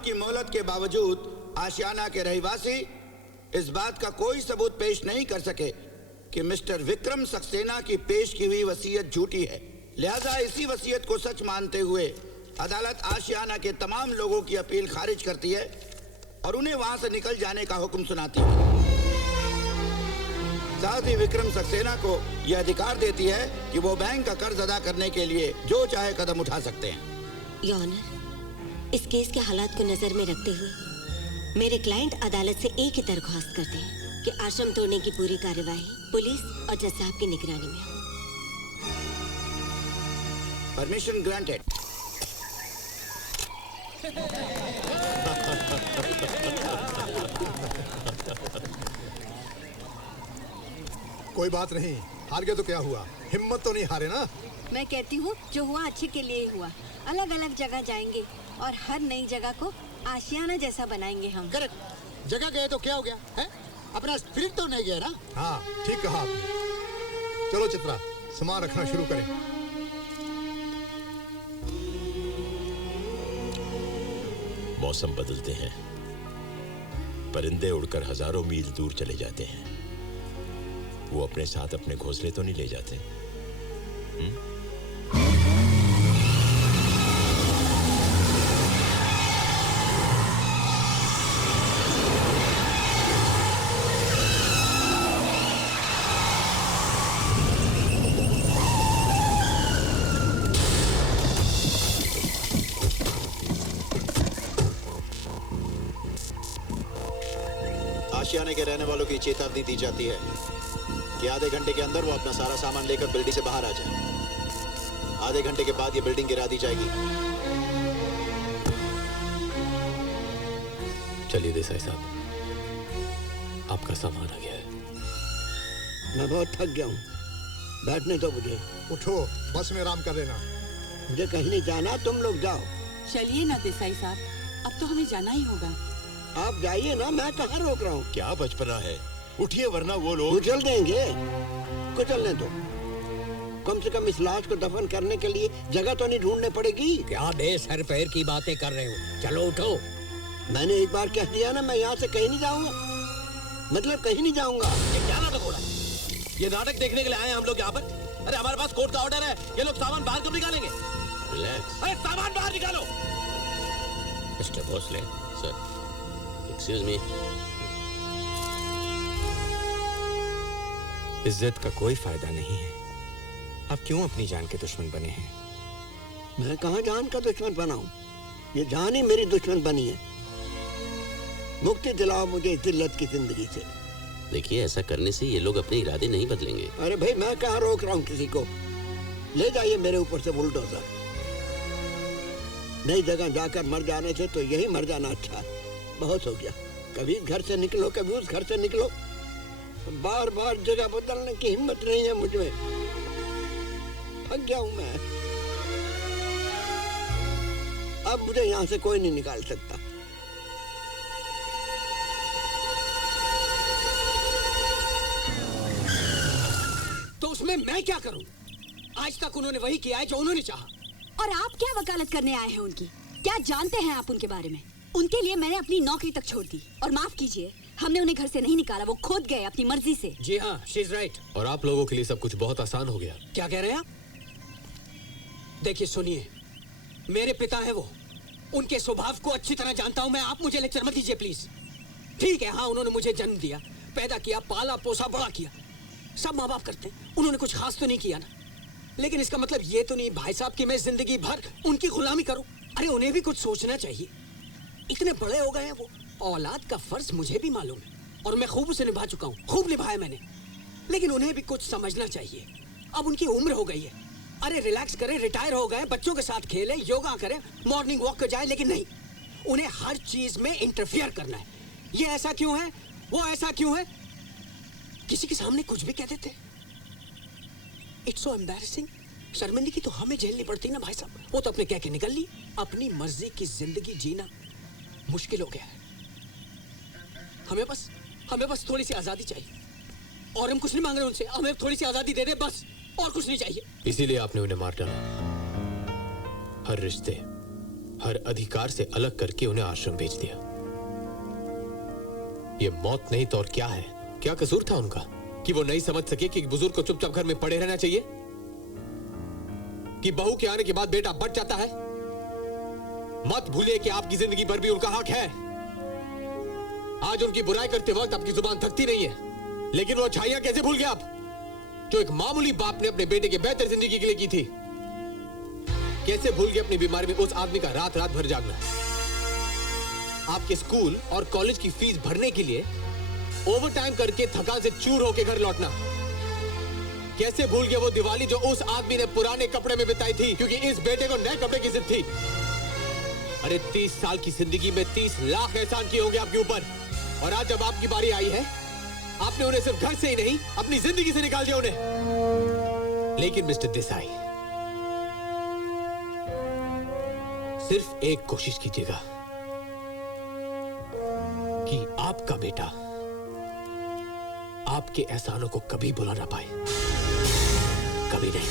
की मोहलत के बावजूद आशियाना के रहवासी इस बात का कोई सबूत पेश नहीं कर सके कि मिस्टर विक्रम सक्सेना की पेश की हुई वसीयत झूठी है। लिहाजा इसी वसीयत को सच मानते हुए अदालत आशियाना के तमाम लोगों की अपील खारिज करती है और उन्हें वहां से निकल जाने का हुक्म सुनाती है। साथ ही विक्रम सक्सेना को यह अधिकार देती है कि वो बैंक का कर्ज अदा करने के लिए जो चाहे कदम उठा सकते हैं। योर ऑनर, इस केस के हालात को नजर में रखते हुए मेरे क्लाइंट अदालत से एक ही दरख्वास्त करते हैं कि आश्रम तोड़ने की पूरी कार्यवाही पुलिस और जज साहब की निगरानी में हो। Permission granted. कोई बात नहीं, हार गए तो क्या हुआ, हिम्मत तो नहीं हारे ना। मैं कहती हूँ जो हुआ अच्छे के लिए ही हुआ। अलग अलग जगह जाएंगे और हर नई जगह को आशियाना जैसा बनाएंगे हम। करेक्ट। जगह गए तो क्या हो गया है, अपना स्पिरिट तो नहीं गया ना। हाँ ठीक कहा आपने। चलो चित्रा, सामान रखना शुरू करें। मौसम बदलते हैं, परिंदे उड़कर हजारों मील दूर चले जाते हैं। वो अपने साथ अपने घोंसले तो नहीं ले जाते। आशियाने के रहने वालों की चेतावनी दी जाती है कि आधे घंटे के अंदर वो अपना सारा सामान लेकर बिल्डिंग से बाहर आ जाए। आधे घंटे के बाद ये बिल्डिंग गिरा दी जाएगी। चलिए देसाई साहब, आपका सामान आ गया है। मैं बहुत थक गया हूँ, बैठने दो मुझे। उठो, बस में आराम कर लेना। मुझे कहीं नहीं जाना, तुम लोग जाओ। चलिए ना देसाई साहब, अब तो हमें जाना ही होगा। आप जाइए ना, मैं कहाँ रोक रहा हूँ। क्या बचपना है, उठिए वरना वो लोग कुचल देंगे। कुचलने दो, कम से कम इस लाश को दफन करने के लिए जगह तो नहीं ढूंढने पड़ेगी। क्या बेसर पैर की बातें कर रहे हो, चलो उठो। मैंने एक बार कह दिया ना, मैं यहाँ से कहीं नहीं जाऊंगा, मतलब कहीं नहीं जाऊंगा। ये क्या नाटक हो रहा है? ये नाटक देखने के लिए आए हैं हम लोग यहाँ पर। अरे हमारे पास कोर्ट का ऑर्डर है, ये लोग सामान बाहर कब निकालेंगे? रिलैक्स। अरे सामान बाहर निकालो। Mister Bhosle sir, excuse me. इज्जत का कोई फायदा नहीं है। आप क्यों अपनी जान के दुश्मन बने हैं? मैं कहाँ जान का दुश्मन बना हूँ, ये जान ही मेरी दुश्मन बनी है। मुक्ति दिलाओ मुझे इस जिल्लत की जिंदगी से। देखिए, ऐसा करने से ये लोग अपने इरादे नहीं बदलेंगे। अरे भाई, मैं कहाँ रोक रहा हूँ किसी को। ले जाइए मेरे ऊपर से बुलडोजर। नई जगह जाकर मर जाने से तो यही मर जाना अच्छा है। बहुत हो गया, कभी इस घर से निकलो, कभी उस घर से निकलो। बार बार जगह बदलने की हिम्मत नहीं है मुझे। थक गया हूं मैं। अब मुझे यहाँ से कोई नहीं निकाल सकता। तो उसमें मैं क्या करूं? आज तक उन्होंने वही किया है जो उन्होंने चाहा। और आप क्या वकालत करने आए हैं उनकी? क्या जानते हैं आप उनके बारे में? उनके लिए मैंने अपनी नौकरी तक छोड़ दी। और माफ कीजिए, हमने उन्हें घर से नहीं निकाला, वो खुद गए अपनी मर्जी से। जी हाँ, शी इज राइट। और आप लोगों के लिए सब कुछ बहुत आसान हो गया। क्या कह रहे हैं आप? देखिए सुनिए, मेरे पिता हैं वो, उनके स्वभाव को अच्छी तरह जानता हूं मैं। आप मुझे लेक्चर मत दीजिए प्लीज। ठीक है, हाँ, उन्होंने मुझे जन्म दिया, पैदा किया, पाला पोसा, बड़ा किया। सब माँ बाप करते हैं, उन्होंने कुछ खास तो नहीं किया ना। लेकिन इसका मतलब ये तो नहीं भाई साहब कि मैं जिंदगी भर उनकी गुलामी करूं। अरे उन्हें भी कुछ सोचना चाहिए। इतने बड़े हो गए हैं वो, औलाद का फर्ज मुझे भी मालूम है और मैं खूब उसे निभा चुका हूँ, खूब निभाया मैंने। लेकिन उन्हें भी कुछ समझना चाहिए। अब उनकी उम्र हो गई है। अरे रिलैक्स करें, रिटायर हो गए, बच्चों के साथ खेलें, योगा करें, मॉर्निंग वॉक पे जाए। लेकिन नहीं, उन्हें हर चीज में इंटरफियर करना है। ये ऐसा क्यों है, वो ऐसा क्यों है, किसी के सामने कुछ भी कह देते। It's so embarrassing. शर्मिंदगी तो हमें झेलनी पड़ती ना भाई साहब। वो तो अपने कह के निकल ली। अपनी मर्जी की जिंदगी जीना मुश्किल हो गया है। हमें बस थोड़ी सी आजादी चाहिए। और हम कुछ नहीं मांग रहे उनसे, हमें थोड़ी सी आजादी दे दे बस, और कुछ नहीं चाहिए। इसीलिए आपने उन्हें मार डाला। हर रिश्ते, हर अधिकार से अलग करके उन्हें आश्रम भेज दिया। ये मौत नहीं तो और क्या है? क्या कसूर था उनका कि वो नहीं समझ सके कि बुजुर्ग को चुपचाप घर में पड़े रहना चाहिए, कि बहू के आने के बाद बेटा बढ़ जाता है? मत भूलिए कि आपकी जिंदगी भर भी उनका हक है। आज उनकी बुराई करते वक्त आपकी जुबान थकती नहीं है, लेकिन वो अच्छाइयां कैसे भूल गए आप, जो एक मामूली बाप ने अपने बेटे की बेहतर जिंदगी के लिए की थी? कैसे भूल गए अपनी बीमारी में उस आदमी का रात रात भर जागना, आपके स्कूल और कॉलेज की फीस भरने के लिए ओवर टाइम करके थकान से चूर होकर घर लौटना? कैसे भूल गए वो दिवाली जो उस आदमी ने पुराने कपड़े में बिताई थी क्योंकि इस बेटे को नए कपड़े की जिद थी? अरे 30 साल की जिंदगी में 30 लाख एहसान किए होंगे आपके ऊपर, और आज जब आपकी बारी आई है, आपने उन्हें सिर्फ घर से ही नहीं अपनी जिंदगी से निकाल दिया उन्हें। लेकिन मिस्टर देसाई, सिर्फ एक कोशिश कीजिएगा कि आपका बेटा आपके एहसानों को कभी भुला ना पाए, कभी नहीं।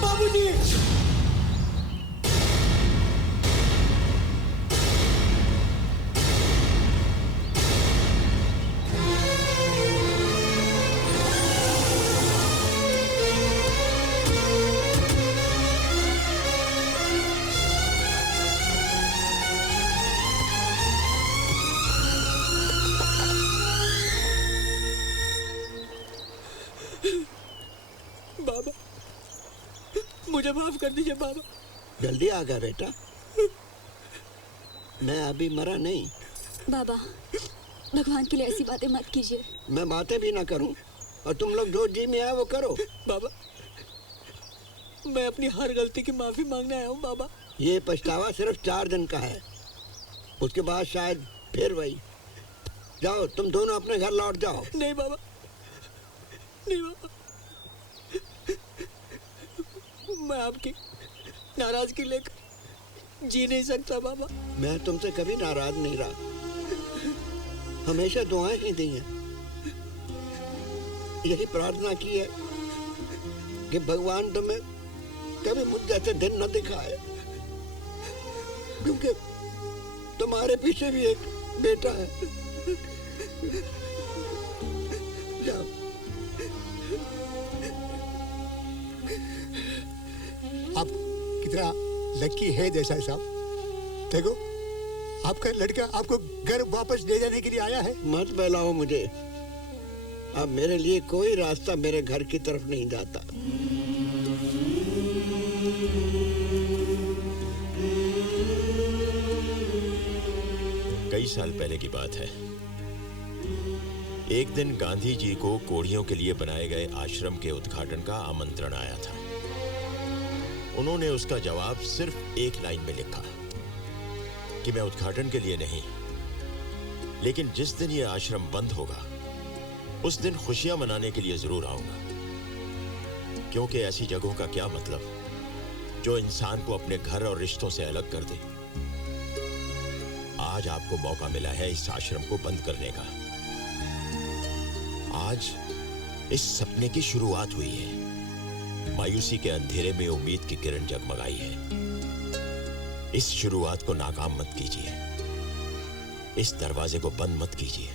बाबूजी! बाबा, मुझे माफ कर दीजिए बाबा। जल्दी आ गया बेटा, मैं अभी मरा नहीं। बाबा, भगवान के लिए ऐसी बातें मत कीजिए। मैं बातें भी ना करूं और तुम लोग जो जी में आए वो करो। बाबा, मैं अपनी हर गलती की माफी मांगने आया हूँ बाबा। ये पछतावा सिर्फ 4 दिन का है, उसके बाद शायद फिर वही। जाओ, तुम दोनों अपने घर लौट जाओ। नहीं बाबा, नहीं बाबा, मैं आपकी नाराजगी लेकर जी नहीं सकता बाबा। मैं तुमसे कभी नाराज नहीं रहा, हमेशा दुआएं ही दी हैं, यही प्रार्थना की है कि भगवान तुम्हें कभी मुझ जैसे दिन न दिखाए, क्योंकि तुम्हारे पीछे भी एक बेटा है। जाओ। आप कितना लकी है देसाई साहब, देखो आपका लड़का आपको घर वापस ले जाने के लिए आया है। मत बहलाओ मुझे, अब मेरे लिए कोई रास्ता मेरे घर की तरफ नहीं जाता। कई साल पहले की बात है। एक दिन गांधी जी को कोढ़ियों के लिए बनाए गए आश्रम के उद्घाटन का आमंत्रण आया था। उन्होंने उसका जवाब सिर्फ एक लाइन में लिखा कि मैं उद्घाटन के लिए नहीं, लेकिन जिस दिन यह आश्रम बंद होगा उस दिन खुशियां मनाने के लिए जरूर आऊंगा, क्योंकि ऐसी जगहों का क्या मतलब जो इंसान को अपने घर और रिश्तों से अलग कर दे। आज आपको मौका मिला है इस आश्रम को बंद करने का। आज इस सपने की शुरुआत हुई है। मायूसी के अंधेरे में उम्मीद की किरण जगमगाई है। इस शुरुआत को नाकाम मत कीजिए, इस दरवाजे को बंद मत कीजिए।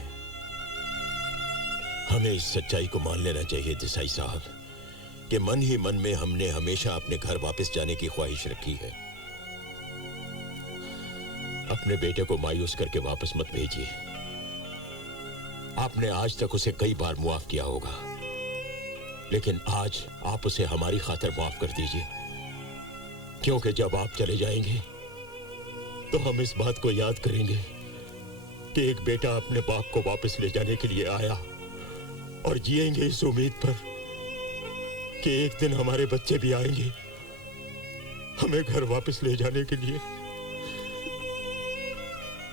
हमें इस सच्चाई को मान लेना चाहिए देसाई साहब कि मन ही मन में हमने हमेशा अपने घर वापस जाने की ख्वाहिश रखी है। अपने बेटे को मायूस करके वापस मत भेजिए। आपने आज तक उसे कई बार मुआफ किया होगा, लेकिन आज आप उसे हमारी खातिर माफ कर दीजिए, क्योंकि जब आप चले जाएंगे तो हम इस बात को याद करेंगे कि एक बेटा अपने बाप को वापस ले जाने के लिए आया, और जिएंगे इस उम्मीद पर कि एक दिन हमारे बच्चे भी आएंगे हमें घर वापस ले जाने के लिए।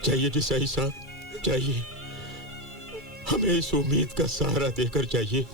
चाहिए देसाई साहब, चाहिए, हमें इस उम्मीद का सहारा देकर चाहिए।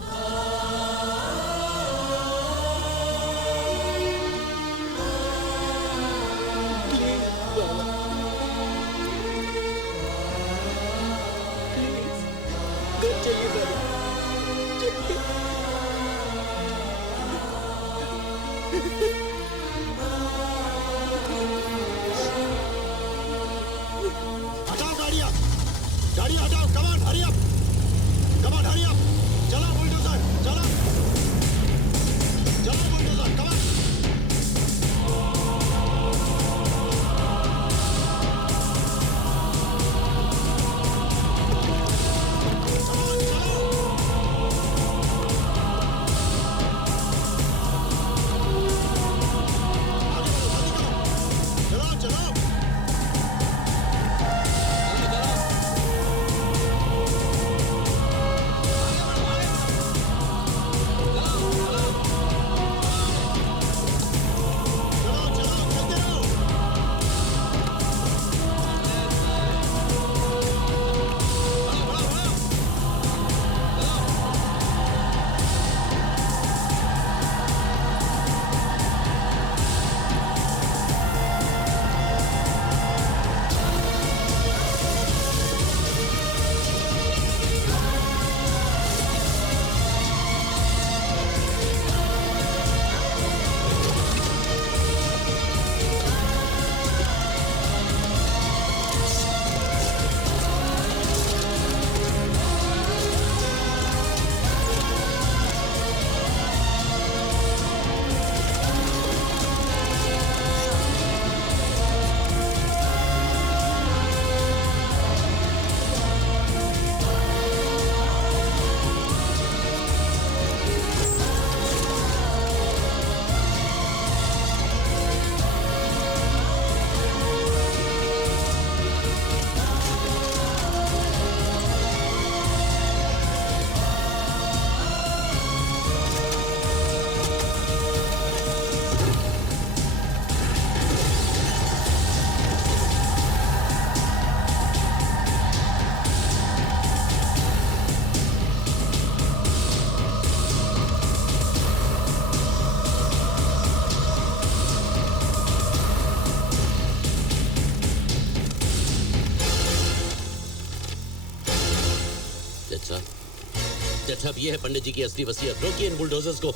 ये है पंडित जी की असली वसीयत। रोकिए इन बुलडोजर्स को।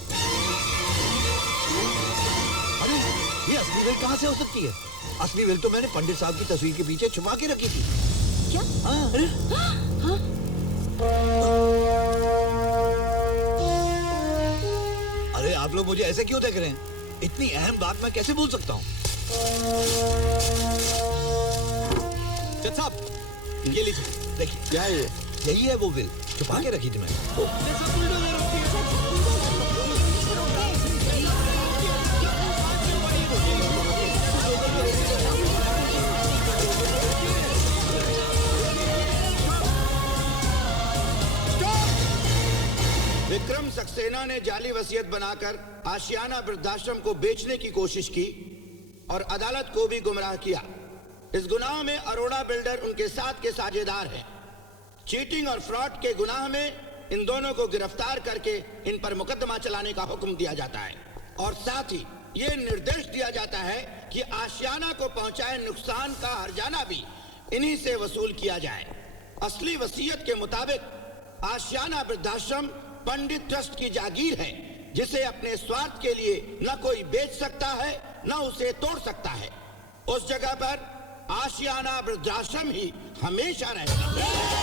अरे ये असली विल कहाँ से हो सकती है? असली विल तो मैंने पंडित साहब की तस्वीर के पीछे छुपा के रखी थी। क्या? हाँ, अरे हाँ? अरे आप लोग मुझे ऐसे क्यों देख रहे हैं? इतनी अहम बात मैं कैसे भूल सकता हूँ? जज साहब, ये लीजिए। देखिए क्या है ये? यही है वो विल, छुपा के रखी थी मैंने। विक्रम सक्सेना ने जाली वसीयत बनाकर आशियाना वृद्धाश्रम को बेचने की कोशिश की और अदालत को भी गुमराह किया। इस गुनाह में अरोड़ा बिल्डर उनके साथ के साझेदार हैं। चीटिंग और फ्रॉड के गुनाह में इन दोनों को गिरफ्तार करके इन पर मुकदमा चलाने का हुक्म दिया जाता है और साथ ही ये निर्देश दिया जाता है कि आशियाना को पहुंचाए नुकसान का हर्जाना भी इन्हीं से वसूल किया जाए। असली वसीयत के मुताबिक आशियाना वृद्धाश्रम पंडित ट्रस्ट की जागीर है, जिसे अपने स्वार्थ के लिए न कोई बेच सकता है न उसे तोड़ सकता है। उस जगह पर आशियाना वृद्धाश्रम ही हमेशा रहेगा।